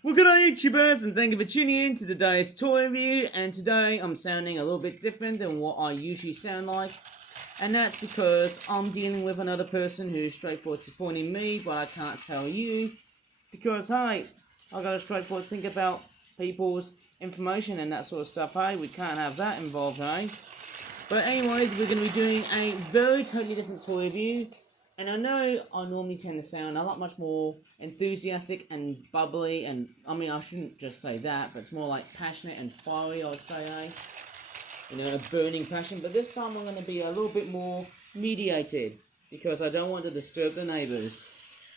Well, good day, YouTubers, and thank you for tuning in to today's toy review. And today I'm sounding a little bit different than what I usually sound like, and that's because I'm dealing with another person who's straightforward supporting me, but I can't tell you because hey, I got to straightforward think about people's information and that sort of stuff. Hey, we can't have that involved, hey. But anyways, we're going to be doing a very totally different toy review. And I know I normally tend to sound a lot much more enthusiastic and bubbly, and I mean, I shouldn't just say that, but it's more like passionate and fiery, I would say, eh? You know, a burning passion. But this time I'm going to be a little bit more mediated, because I don't want to disturb the neighbours.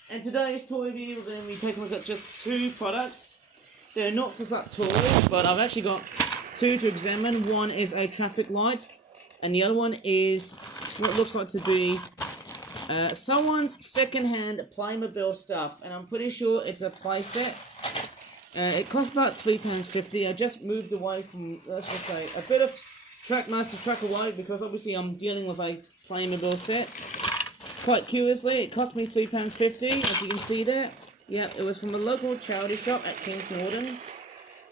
And today's toy review, we're going to be taking a look at just two products. They're not for flat toys, but I've actually got two to examine. One is a traffic light, and the other one is what looks like to be someone's second-hand Playmobil stuff, and I'm pretty sure it's a play set. It costs about £3.50. I just moved away from, let's just say, a bit of Trackmaster track away, because obviously I'm dealing with a Playmobil set. Quite curiously, it cost me £3.50, as you can see there. Yeah, it was from a local charity shop at Kings Norton,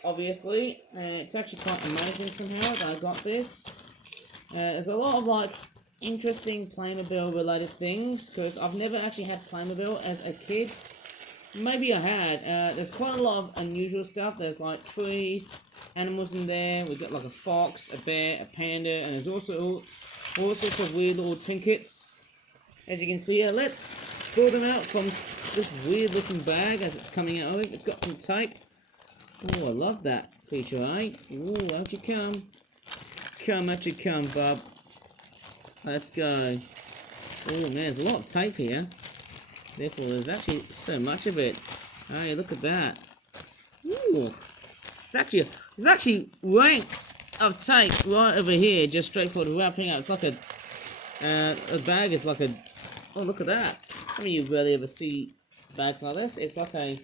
obviously, and it's actually quite amazing somehow that I got this. There's a lot of, like, interesting Playmobil related things, because I've never actually had Playmobil as a kid. Maybe I had. There's quite a lot of unusual stuff. There's like trees, animals in there. We've got like a fox, a bear, a panda, and there's also all sorts of weird little trinkets. As you can see here, let's spill them out from this weird looking bag as it's coming out. It's got some tape. Oh, I love that feature, eh? Ooh, out you come. Come, out you come, bub. Let's go. Oh man, there's a lot of tape here. Therefore, there's actually so much of it. Hey, look at that. Ooh. There's actually ranks of tape right over here, just straightforward wrapping up. It's like a bag is like a, oh look at that. Some of you rarely ever see bags like this. It's like a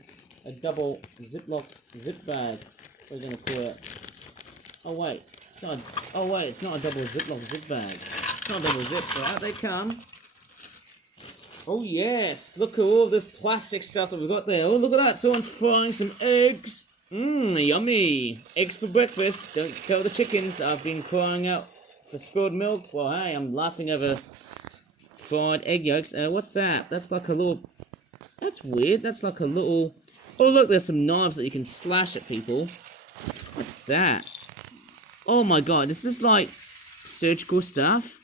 double ziplock zip bag. What are we gonna call it? Oh wait, it's not. It's not a double ziplock zip bag. It's not a double zip, but out they come. Oh yes, look at all this plastic stuff that we've got there. Oh look at that, someone's frying some eggs. Mmm, yummy. Eggs for breakfast. Don't tell the chickens that I've been crying out for spilled milk. Well hey, I'm laughing over fried egg yolks. What's that? That's like a little, that's weird. That's like a little, oh look, there's some knives that you can slash at people. What's that? Oh my god, is this like surgical stuff?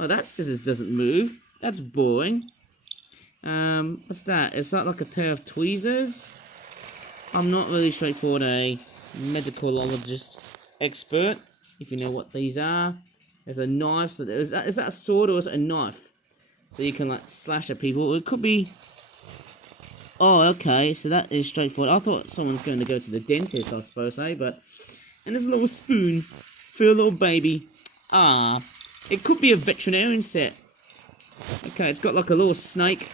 Oh, that scissors doesn't move. That's boring. What's that? Is that like a pair of tweezers? I'm not really straightforward a medicologist expert, if you know what these are. There's a knife. So is that a sword or is it a knife? So you can like slash at people. It could be. Oh, okay. So that is straightforward. I thought someone's going to go to the dentist, I suppose, eh? But and there's a little spoon for a little baby. Ah, it could be a veterinarian set. Okay, it's got like a little snake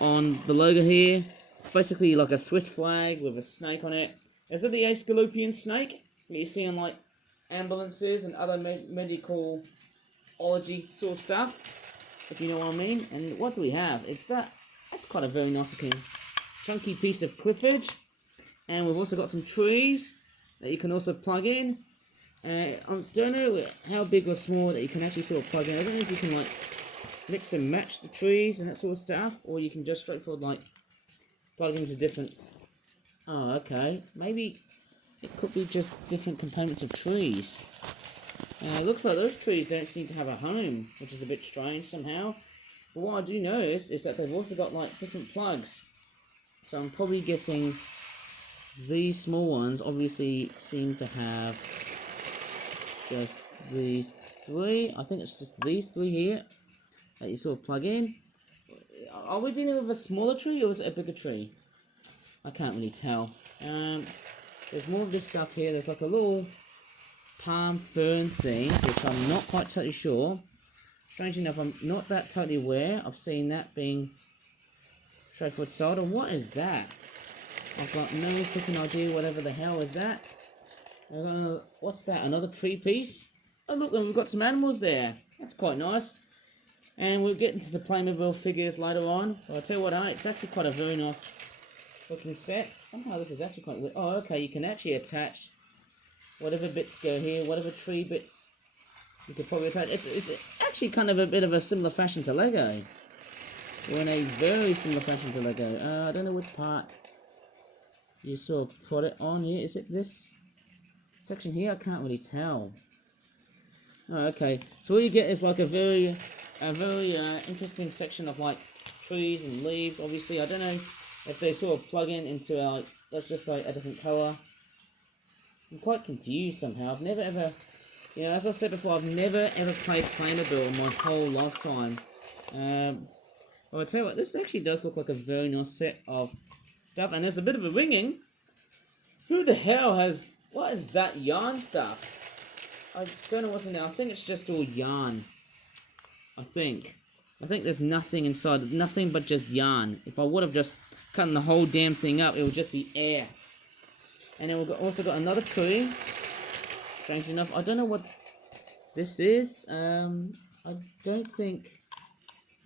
on the logo here. It's basically like a Swiss flag with a snake on it. Is it the Asclepian snake that you see on like ambulances and other medical ology sort of stuff, if you know what I mean? And what do we have? It's that. That's quite a very nice looking chunky piece of cliffage. And we've also got some trees that you can also plug in. I don't know how big or small that you can actually sort of plug in. I don't know if you can like mix and match the trees and that sort of stuff, or you can just straightforward like plug into different. Oh, okay. Maybe it could be just different components of trees. It looks like those trees don't seem to have a home, which is a bit strange somehow. But what I do notice is that they've also got like different plugs. So I'm probably guessing these small ones obviously seem to have just these three. I think it's just these three here that you sort of plug in. Are we dealing with a smaller tree or is it a bigger tree? I can't really tell. There's more of this stuff here. There's like a little palm fern thing, which I'm not quite totally sure. Strange enough, I'm not that totally aware of seeing that being straightforward solder. What is that? I've got no freaking idea whatever the hell is that. What's that? Another tree piece? Oh look, we've got some animals there. That's quite nice. And we'll get into the Playmobil figures later on. But I'll tell you what, it's actually quite a very nice looking set. Somehow this is actually quite weird. Oh, okay, you can actually attach whatever bits go here, whatever tree bits you could probably attach. It's actually kind of a bit of a similar fashion to Lego. Or in a very similar fashion to Lego. I don't know which part you sort of put it on here. Is it this section here? I can't really tell. Oh, okay. So what you get is like a very interesting section of like trees and leaves. Obviously, I don't know if they sort of plug in into like, let's just say a different color. I'm quite confused somehow. I've never ever, you know, as I said before, I've never ever played Playmobil in my whole lifetime. I'll tell you what, this actually does look like a very nice set of stuff, and there's a bit of a ringing. Who the hell has, what is that yarn stuff? I don't know what's in there. I think it's just all yarn. I think there's nothing inside, nothing but just yarn. If I would have just cut the whole damn thing up, it would just be air. And then we've also got another tree. Strange enough, I don't know what this is. I don't think,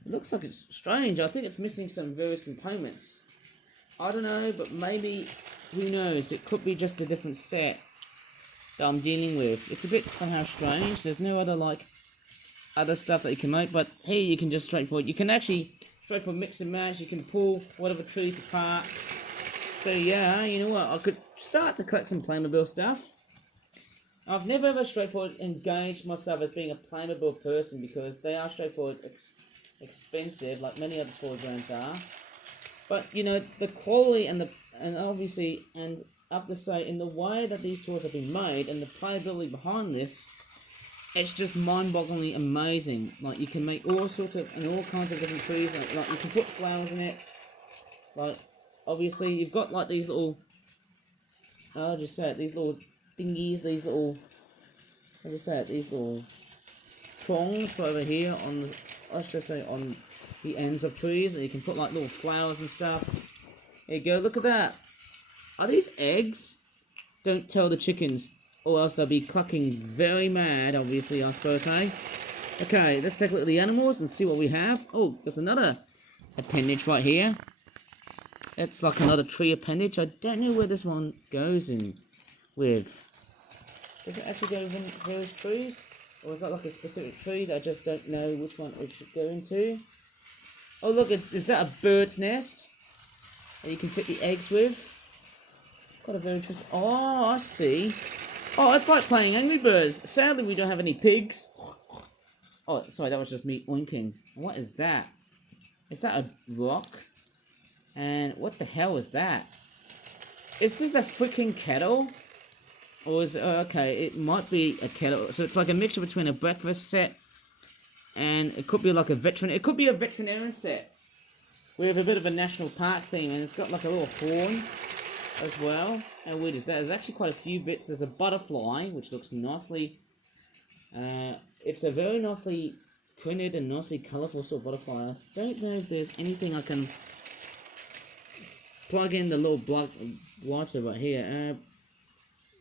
it looks like it's strange. I think it's missing some various components. I don't know, but maybe, who knows, it could be just a different set that I'm dealing with. It's a bit somehow strange. There's no other like other stuff that you can make, but here you can just straightforward. You can actually straightforward mix and match. You can pull whatever trees apart. So yeah, you know what? I could start to collect some Playmobil stuff. I've never ever straightforward engaged myself as being a Playmobil person because they are straightforward expensive, like many other toy brands are. But you know the quality and obviously I have to say, in the way that these toys have been made and the playability behind this, it's just mind-bogglingly amazing. Like, you can make all sorts of, and all kinds of different trees, like you can put flowers in it. Like, obviously, you've got, like, these little, I'll just say it, these little thingies, these little, I'll just say it, these little prongs right over here on the, let's just say, on the ends of trees, and you can put, like, little flowers and stuff. There you go, look at that. Are these eggs? Don't tell the chickens, or else they'll be clucking very mad, obviously, I suppose, eh? Okay, let's take a look at the animals and see what we have. Oh, there's another appendage right here. It's like another tree appendage. I don't know where this one goes in with. Does it actually go in various trees? Or is that like a specific tree that I just don't know which one it should go into? Oh, look, is that a bird's nest that you can fit the eggs with? Got a very interesting... Oh, I see. Oh, it's like playing Angry Birds. Sadly, we don't have any pigs. Oh, sorry, that was just me oinking. What is that? Is that a rock? And what the hell is that? Is this a freaking kettle? Or is it... Oh, okay, it might be a kettle. So it's like a mixture between a breakfast set and it could be like a veteran... It could be a veterinarian set. We have a bit of a national park theme and it's got like a little horn as well. How weird is that? There's actually quite a few bits. There's a butterfly, which looks nicely... it's a very nicely printed and nicely colourful sort of butterfly. I don't know if there's anything I can plug in the little block lighter right here.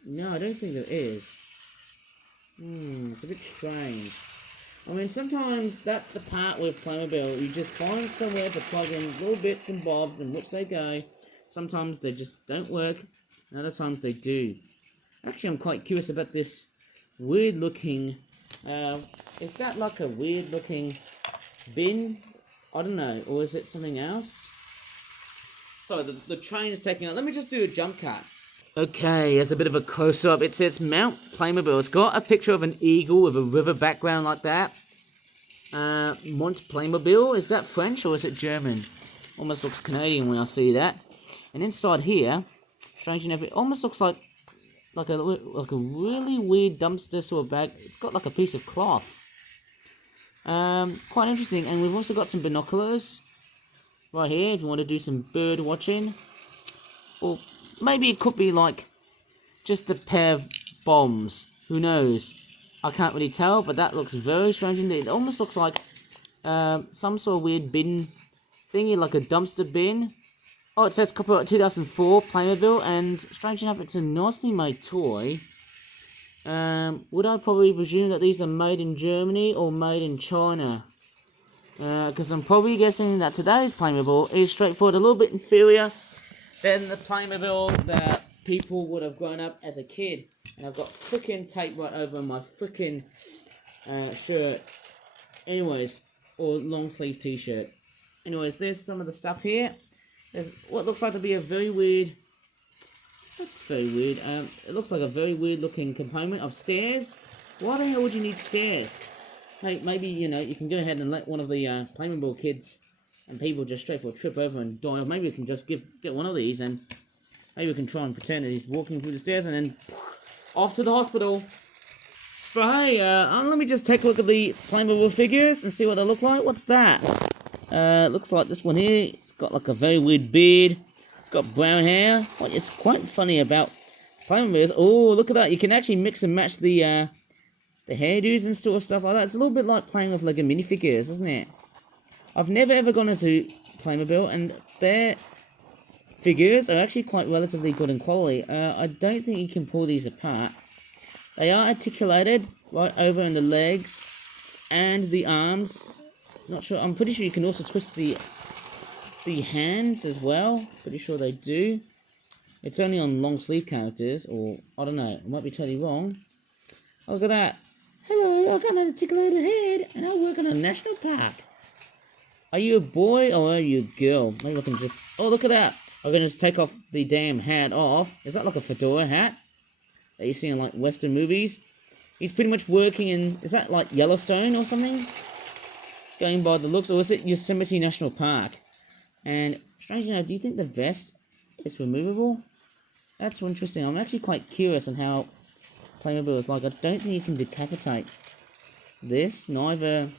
No, I don't think there is. It's a bit strange. I mean, sometimes that's the part with Playmobil. You just find somewhere to plug in little bits and bobs in which they go. Sometimes they just don't work, and other times they do. Actually, I'm quite curious about this weird-looking... is that like a weird-looking bin? I don't know. Or is it something else? Sorry, the train is taking on. Let me just do a jump cut. Okay, here's a bit of a close-up. It says Mount Playmobil. It's got a picture of an eagle with a river background like that. Mont Playmobil. Is that French or is it German? Almost looks Canadian when I see that. And inside here, strange enough, it almost looks like a really weird dumpster sort of bag. It's got like a piece of cloth. Quite interesting. And we've also got some binoculars right here if you want to do some bird watching. Or maybe it could be like just a pair of bombs. Who knows? I can't really tell, but that looks very strange indeed. It almost looks like some sort of weird bin thingy, like a dumpster bin. Oh, it says copyright 2004 Playmobil, and strange enough, it's a nicely made toy. Would I probably presume that these are made in Germany or made in China? Because I'm probably guessing that today's Playmobil is straightforward, a little bit inferior than the Playmobil that people would have grown up as a kid. And I've got freaking tape right over my freaking shirt. Anyways, or long sleeve t-shirt. Anyways, there's some of the stuff here. There's what looks like to be a very weird... That's very weird. It looks like a very weird looking component of stairs. Why the hell would you need stairs? Hey, maybe, you know, you can go ahead and let one of the Playmobil kids and people just straight for a trip over and die. Or maybe we can just get one of these and maybe we can try and pretend that he's walking through the stairs and then off to the hospital. But hey, let me just take a look at the Playmobil figures and see what they look like. What's that? Looks like this one here. It's got like a very weird beard. It's got brown hair. What it's quite funny about Playmobil. Oh, look at that! You can actually mix and match the hairdos and sort of stuff like that. It's a little bit like playing with Lego minifigures, isn't it? I've never ever gone into Playmobil, and their figures are actually quite relatively good in quality. I don't think you can pull these apart. They are articulated right over in the legs and the arms. Not sure. I'm pretty sure you can also twist the hands as well. Pretty sure they do. It's only on long sleeve characters, or I don't know. I might be totally wrong. Oh, look at that. Hello, I've got an articulated head, and I work in a national park. Are you a boy or are you a girl? Maybe I can just... Oh, look at that. I'm going to just take off the damn hat off. Is that like a fedora hat that you see in like Western movies? He's pretty much working in... Is that like Yellowstone or something? Going by the looks, or is it Yosemite National Park? And strangely enough, do you think the vest is removable? That's interesting. I'm actually quite curious on how Playmobil is like. I don't think you can decapitate this, neither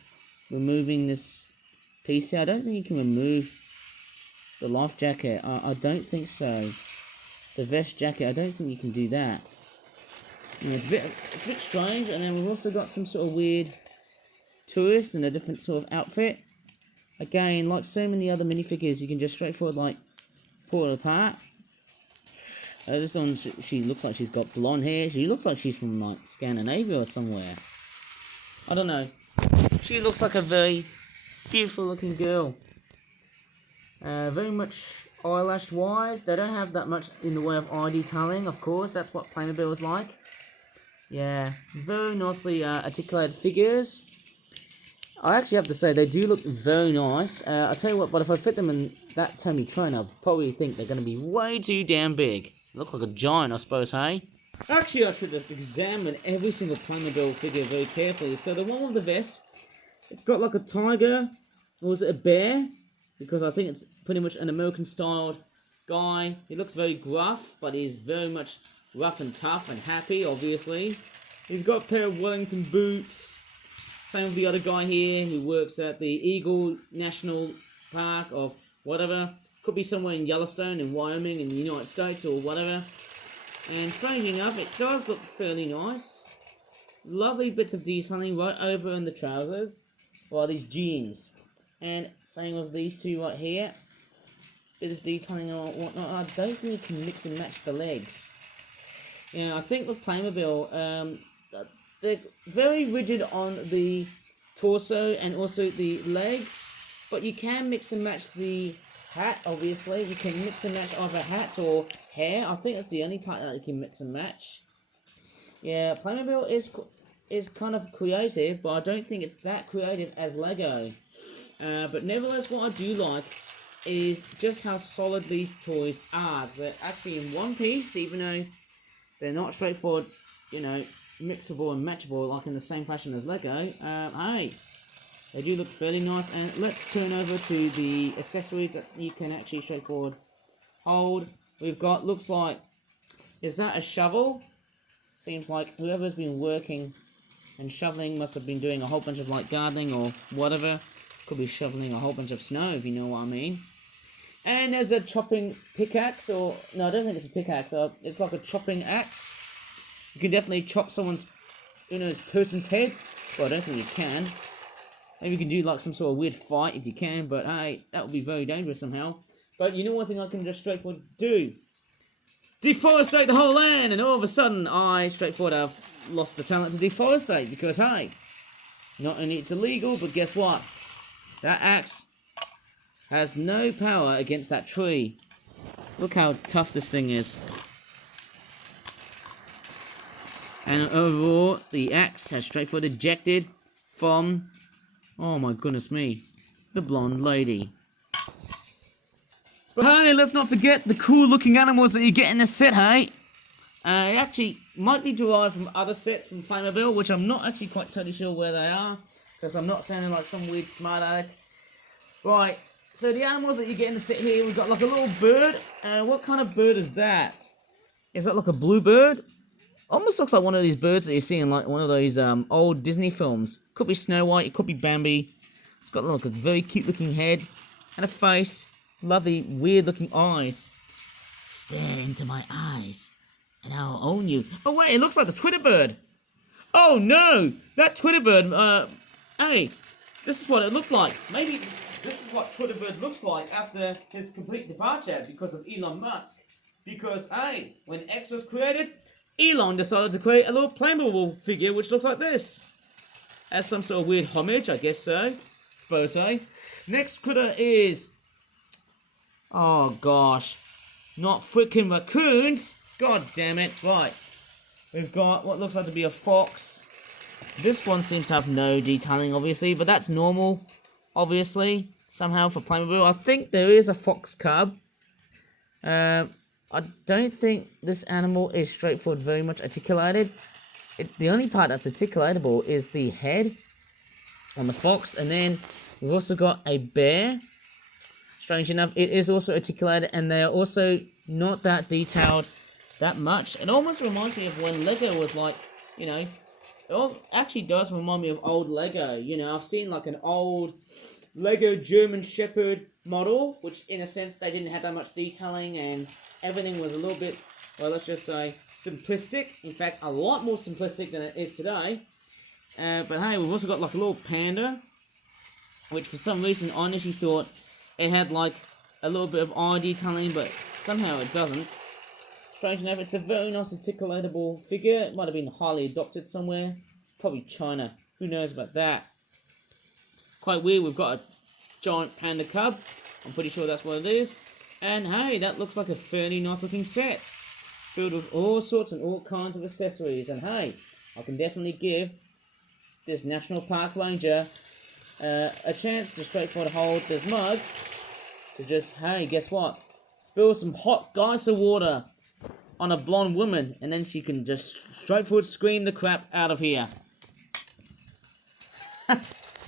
removing this piece here. I don't think you can remove the life jacket. I don't think so. The vest jacket, I don't think you can do that. You know, it's a bit strange. And then we've also got some sort of weird tourist in a different sort of outfit. Again, like so many other minifigures, you can just straightforward like pull it apart. This one, she looks like she's got blonde hair. She looks like she's from like Scandinavia or somewhere. I don't know. She looks like a very beautiful looking girl. Very much eyelashed wise. They don't have that much in the way of eye detailing, of course. That's what Playmobil is like. Yeah, very nicely articulated figures. I actually have to say, they do look very nice. I'll tell you what, but if I fit them in that Tommy train, I'll probably think they're going to be way too damn big. Look like a giant, I suppose, hey? Actually, I should have examined every single Playmobil figure very carefully. So the one with the vest, it's got like a tiger, or is it a bear? Because I think it's pretty much an American-styled guy. He looks very gruff, but he's very much rough and tough and happy, obviously. He's got a pair of Wellington boots. Same with the other guy here who works at the Eagle National Park of whatever. Could be somewhere in Yellowstone in Wyoming in the United States or whatever. And strangely enough, it does look fairly nice. Lovely bits of detailing right over in the trousers. Well, these jeans. And same with these two right here. Bit of detailing or whatnot. I don't think you can mix and match the legs. Yeah, I think with Playmobil, they're very rigid on the torso and also the legs, but you can mix and match the hat, obviously. You can mix and match either hats or hair. I think that's the only part that you can mix and match. Yeah, Playmobil is kind of creative, but I don't think it's that creative as Lego. But nevertheless, what I do like is just how solid these toys are. They're actually in one piece, even though they're not straightforward, you know, mixable and matchable like in the same fashion as Lego. Hey, they do look fairly nice. And let's turn over to the accessories that you can actually straightforward hold. We've got, looks like, is that a shovel? Seems like whoever's been working and shoveling must have been doing a whole bunch of like gardening or whatever. Could be shoveling a whole bunch of snow, if you know what I mean. And there's a chopping pickaxe, or no, I don't think it's a pickaxe. It's like a chopping axe. You can definitely chop someone's, person's head, but I don't think you can. Maybe you can do like some sort of weird fight if you can, but hey, that would be very dangerous somehow. But you know one thing I can just straightforward do? Deforestate the whole land, and all of a sudden I straightforward have lost the talent to deforestate, because hey, not only it's illegal, but guess what? That axe has no power against that tree. Look how tough this thing is. And overall, the axe has straightforward ejected from, oh my goodness me, the blonde lady. But hey, let's not forget the cool looking animals that you get in this set, hey? It actually might be derived from other sets from Playmobil, which I'm not actually quite totally sure where they are, because I'm not sounding like some weird smart aleck. Right, so the animals that you get in the set here, we've got like a little bird. What kind of bird is that? Is that like a blue bird? Almost looks like one of these birds that you see in like one of those old Disney films. Could be Snow White, it could be Bambi. It's got like a very cute looking head and a face. Lovely, weird looking eyes. Stare into my eyes and I'll own you. Oh wait, it looks like the Twitter bird. Oh no, that Twitter bird, hey, this is what it looked like. Maybe this is what Twitter bird looks like after his complete departure because of Elon Musk. Because, hey, when X was created, Elon decided to create a little Playmobil figure which looks like this. As some sort of weird homage, I guess so. Suppose so. Next critter is, oh gosh, not freaking raccoons. God damn it. Right. We've got what looks like to be a fox. This one seems to have no detailing, obviously, but that's normal, obviously, somehow for Playmobil. I think there is a fox cub. I don't think this animal is straightforward, very much articulated. The only part that's articulatable is the head on the fox, and then we've also got a bear. Strange enough, it is also articulated, and they are also not that detailed that much. It almost reminds me of when Lego was like, you know, it actually does remind me of old Lego. You know, I've seen like an old Lego German Shepherd model, which in a sense they didn't have that much detailing and everything was a little bit, well, let's just say simplistic. In fact, a lot more simplistic than it is today. But hey, we've also got like a little panda, which for some reason I initially thought it had like a little bit of eye detailing, but somehow it doesn't. Strange enough, it's a very nice articulatable figure. It might have been highly adopted somewhere. Probably China. Who knows about that? Quite weird, we've got a giant panda cub. I'm pretty sure that's what it is. And hey, that looks like a fairly nice looking set. Filled with all sorts and all kinds of accessories. And hey, I can definitely give this National Park Ranger a chance to straightforward hold this mug. To just, hey, guess what? Spill some hot geyser water on a blonde woman, and then she can just straightforward scream the crap out of here.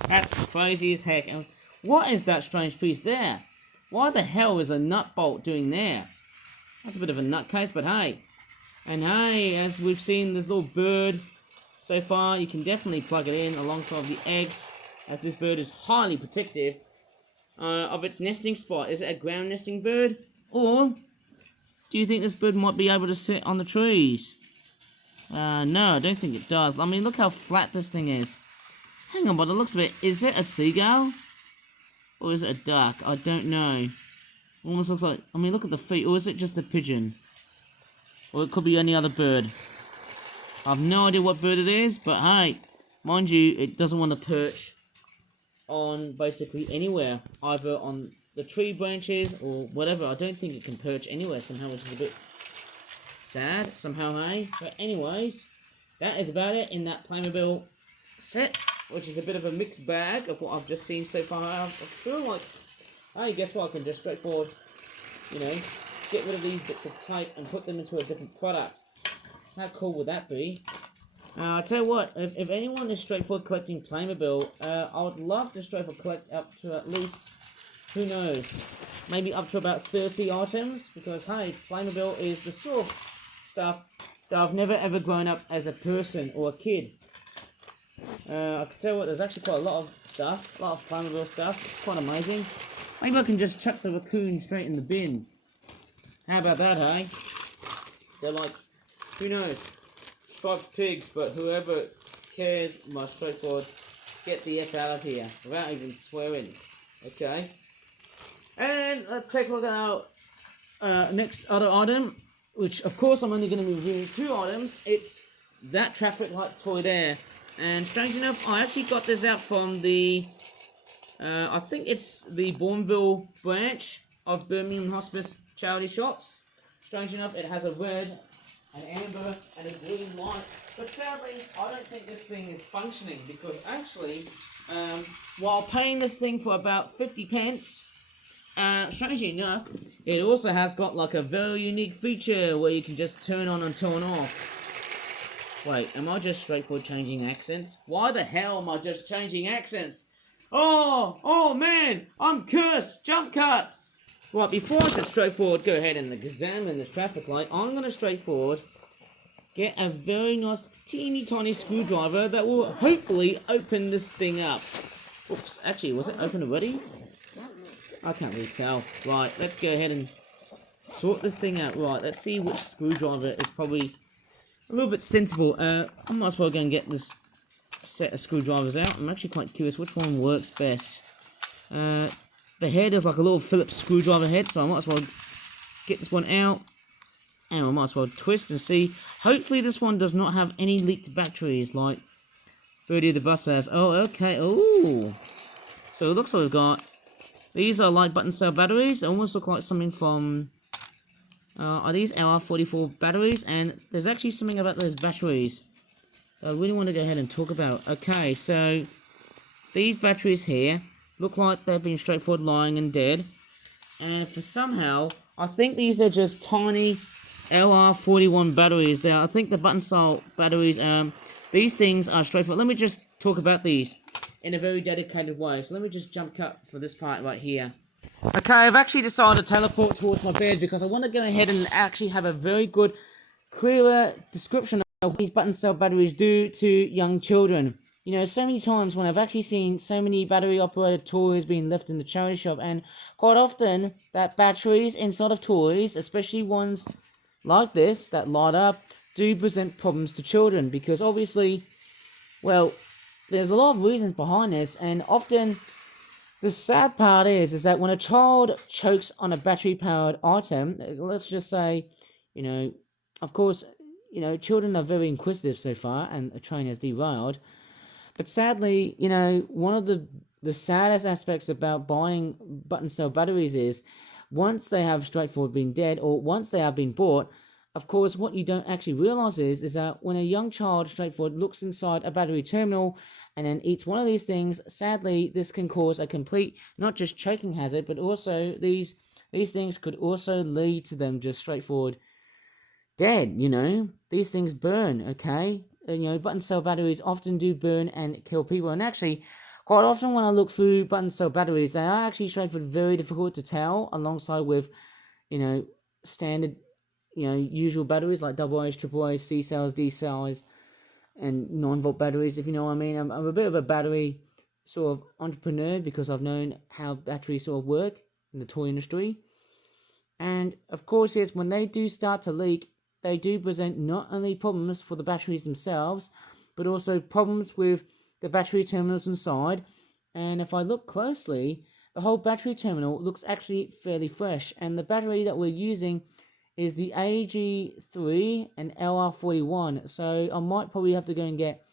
That's crazy as heck. And what is that strange piece there? Why the hell is a nut bolt doing there? That's a bit of a nutcase, but hey. And hey, as we've seen this little bird so far, you can definitely plug it in alongside the eggs, as this bird is highly protective of its nesting spot. Is it a ground nesting bird? Or do you think this bird might be able to sit on the trees? No, I don't think it does. I mean, look how flat this thing is. Hang on, by the looks of it, is it a seagull? Or is it a duck? I don't know. Almost looks like, I mean, look at the feet. Or is it just a pigeon? Or it could be any other bird. I have no idea what bird it is, but hey, mind you, it doesn't want to perch on basically anywhere. Either on the tree branches or whatever. I don't think it can perch anywhere somehow, which is a bit sad somehow, hey? But anyways, that is about it in that Playmobil set, which is a bit of a mixed bag of what I've just seen so far. I feel like, hey, guess what? I can just straightforward, you know, get rid of these bits of tape and put them into a different product. How cool would that be? I tell you what, if anyone is straightforward collecting Playmobil, I would love to straightforward collect up to at least, who knows, maybe up to about 30 items, because hey, Playmobil is the sort of stuff that I've never ever grown up as a person or a kid. I can tell you what, there's actually quite a lot of stuff, a lot of Playmobil stuff. It's quite amazing. Maybe I can just chuck the raccoon straight in the bin. How about that, hey? They're like, who knows, striped pigs, but whoever cares must straightforward get the F out of here without even swearing. Okay? And let's take a look at our next other item, which of course I'm only going to be reviewing 2 items. It's that traffic light toy there. And strange enough, I actually got this out from the, I think it's the Bourneville branch of Birmingham Hospice charity shops. Strange enough, it has a red, an amber, and a green light. But sadly, I don't think this thing is functioning because actually, while paying this thing for about 50 pence, strangely enough, it also has got like a very unique feature where you can just turn on and turn off. Wait, am I just straightforward changing accents? Why the hell am I just changing accents? Oh man, I'm cursed! Jump cut! Right, before I just straightforward go ahead and examine this traffic light, I'm going to straightforward get a very nice teeny tiny screwdriver that will hopefully open this thing up. Oops, actually, was it open already? I can't really tell. Right, let's go ahead and sort this thing out. Right, let's see which screwdriver is probably a little bit sensible. I might as well go and get this set of screwdrivers out. I'm actually quite curious which one works best. The head is like a little Phillips screwdriver head, so I might as well get this one out. And I might as well twist and see. Hopefully this one does not have any leaked batteries like Birdie the Bus has. Oh, okay. Oh. So it looks like we've got... These are like button cell batteries. They almost look like something from... are these LR44 batteries? And there's actually something about those batteries I really want to go ahead and talk about. Okay, so... These batteries here look like they've been straightforward lying and dead. And for somehow... I think these are just tiny... LR41 batteries there. I think the button cell batteries, these things are straightforward. Let me just talk about these in a very dedicated way. So let me just jump cut for this part right here. Okay, I've actually decided to teleport towards my bed because I want to go ahead and actually have a very good, clearer description of what these button cell batteries do to young children. You know, so many times when I've actually seen so many battery-operated toys being left in the charity shop, and quite often that batteries inside of toys, especially ones like this that light up, do present problems to children because obviously, well, there's a lot of reasons behind this, and often the sad part is that when a child chokes on a battery-powered item, let's just say, you know, of course, you know, children are very inquisitive so far, and a train has derailed, but sadly, you know, one of the saddest aspects about buying button cell batteries is once they have straightforward been dead, or once they have been bought, of course, what you don't actually realize is that when a young child straightforward looks inside a battery terminal and then eats one of these things, sadly, this can cause a complete, not just choking hazard, but also these things could also lead to them just straightforward dead, you know. These things burn, okay? And, you know, button cell batteries often do burn and kill people, and actually, quite often when I look through button cell batteries, they are actually straightforward very difficult to tell alongside with, you know, standard, you know, usual batteries like AA's, AAA's, C cells, D cells, and 9-volt batteries, if you know what I mean. I'm a bit of a battery sort of entrepreneur because I've known how batteries sort of work in the toy industry. And of course, yes, when they do start to leak, they do present not only problems for the batteries themselves, but also problems with the battery terminals inside. And if I look closely, the whole battery terminal looks actually fairly fresh. And the battery that we're using is the AG3 and LR41. So I might probably have to go and get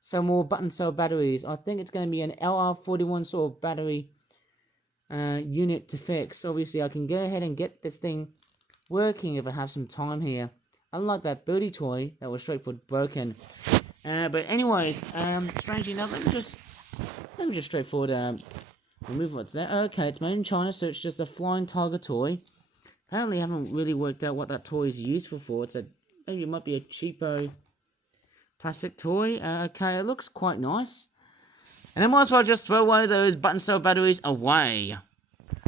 some more button cell batteries. I think it's going to be an LR41 sort of battery unit to fix. Obviously, I can go ahead and get this thing working if I have some time here. Unlike that birdie toy that was straightforward broken. But anyways, strangely enough, let me just straightforward remove what's there. Okay, it's made in China, so it's just a flying tiger toy. Apparently, I haven't really worked out what that toy is useful for. It's maybe it might be a cheapo plastic toy. Okay, it looks quite nice. And I might as well just throw away those button cell batteries away.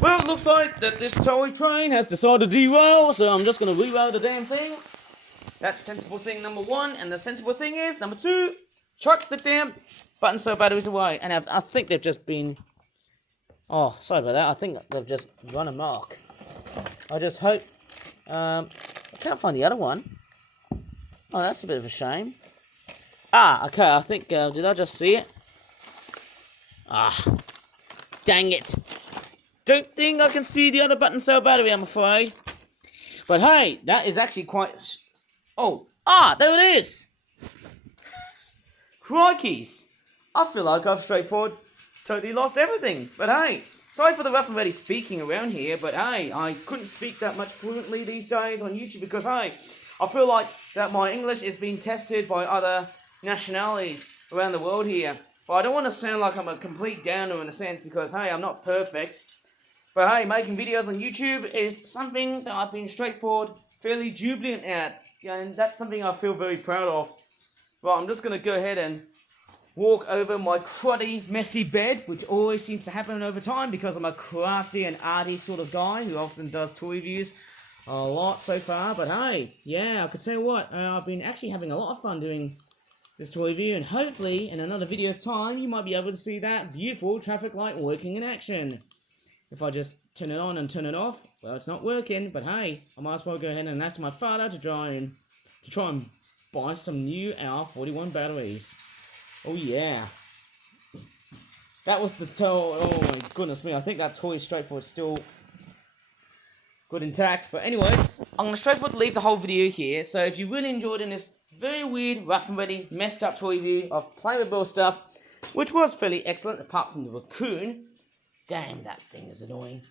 Well, it looks like that this toy train has decided to derail, so I'm just going to reroute the damn thing. That's sensible thing number one, and the sensible thing is, number two, chuck the damn button cell batteries away. And I think they've just been... Oh, sorry about that. I think they've just run amok. I just hope... I can't find the other one. Oh, that's a bit of a shame. Ah, okay, I think... did I just see it? Ah, dang it. Don't think I can see the other button cell battery, I'm afraid. But hey, that is actually quite... Oh, there it is! Crikeys! I feel like I've straightforward totally lost everything. But hey, Sorry for the rough and ready speaking around here, but hey, I couldn't speak that much fluently these days on YouTube because hey, I feel like that my English is being tested by other nationalities around the world here. But I don't want to sound like I'm a complete downer in a sense because hey, I'm not perfect. But hey, making videos on YouTube is something that I've been straightforward, fairly jubilant at. And that's something I feel very proud of. Well, I'm just going to go ahead and walk over my cruddy, messy bed, which always seems to happen over time because I'm a crafty and arty sort of guy who often does toy reviews a lot so far. But hey, yeah, I could tell you what, I've been actually having a lot of fun doing this toy review, and hopefully in another video's time you might be able to see that beautiful traffic light working in action. If I just turn it on and turn it off, well, it's not working, but hey, I might as well go ahead and ask my father to try and buy some new R41 batteries. Oh yeah. That was the toy. Oh my goodness me, I think that toy is straightforward still good intact. But anyways, I'm going to straightforward leave the whole video here. So if you really enjoyed in this very weird, rough and ready, messed up toy review of Playmobil stuff, which was fairly excellent apart from the raccoon. Damn, that thing is annoying.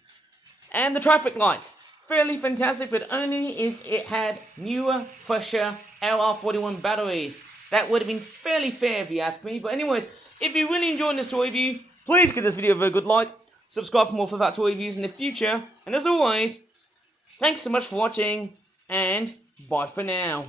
And the traffic light. Fairly fantastic, but only if it had newer, fresher LR41 batteries. That would have been fairly fair if you ask me. But anyways, if you really enjoyed this toy review, please give this video a very good like. Subscribe for more for that toy reviews in the future. And as always, thanks so much for watching, and bye for now.